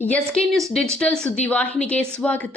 SK news digital ಸುದ್ದಿವಾಹಿನಿಗೆ ಸ್ವಾಗತ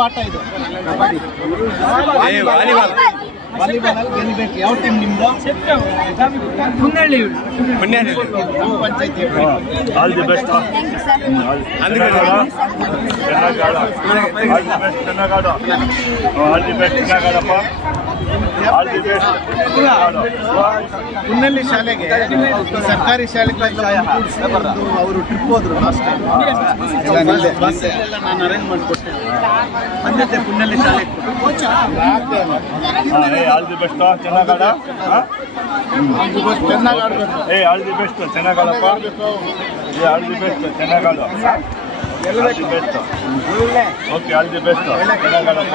ಆಟ ಇದು? ವಾಲಿಬಾಲ್. ವಾಲಿಬಾಲ್ ಗೆಲ್ಬೇಕು. ಯಾವ ಟೀಮ್ ನಿಮ್ದು? ಗ್ರಾಮ ಪಂಚಾಯತಿ all the best all the best ಚೆನ್ನಾಗಾಡಪ್ಪ all the best Kunnalli ಶಾಲೆಗೆ ಸರ್ಕಾರಿ ಶಾಲೆಗಳೆಲ್ಲ ಅವರು ಟ್ರಿಪ್ ಹೋದ್ರು ಲಾಸ್ಟ್ ಬಸ್ ಎಲ್ಲ ನಾನು ಅರೇಂಜ್ ಮಾಡಿಕೊಟ್ಟೆ. ಬಂದಿದ್ದೆ ಕುನ್ನಳ್ಳಿ ಶಾಲೆಗೆ ಆಲ್ ದಿ ಬೆಸ್ಟ್ ಚೆನ್ನಾಗಾಡ. ಚೆನ್ನಾಗಿ ಆಡ್ಬೇಕು ಏ ಆಲ್ ದಿ ಬೆಸ್ಟ್ ಚೆನ್ನಾಗಾಡಪ್ಪ. ಏ all the best ಚೆನ್ನಾಗಾಡ. All the best okay all the best ಚೆನ್ನಾಗಾಡಪ್ಪ.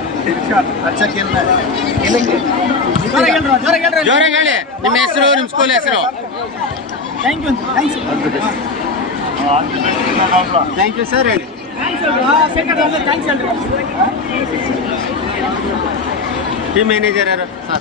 ಜೋರಾಗಿ ಹೇಳಿ. ನಿಮ್ಮ ಹೆಸರು ನಿಮ್ಮ ಸ್ಕೂಲ್ ಹೆಸರು? Thank you thank you sir ಹೇಳಿ. ಟೀಮ್ ಮ್ಯಾನೇಜರ್ ಯಾರು? ಸರ್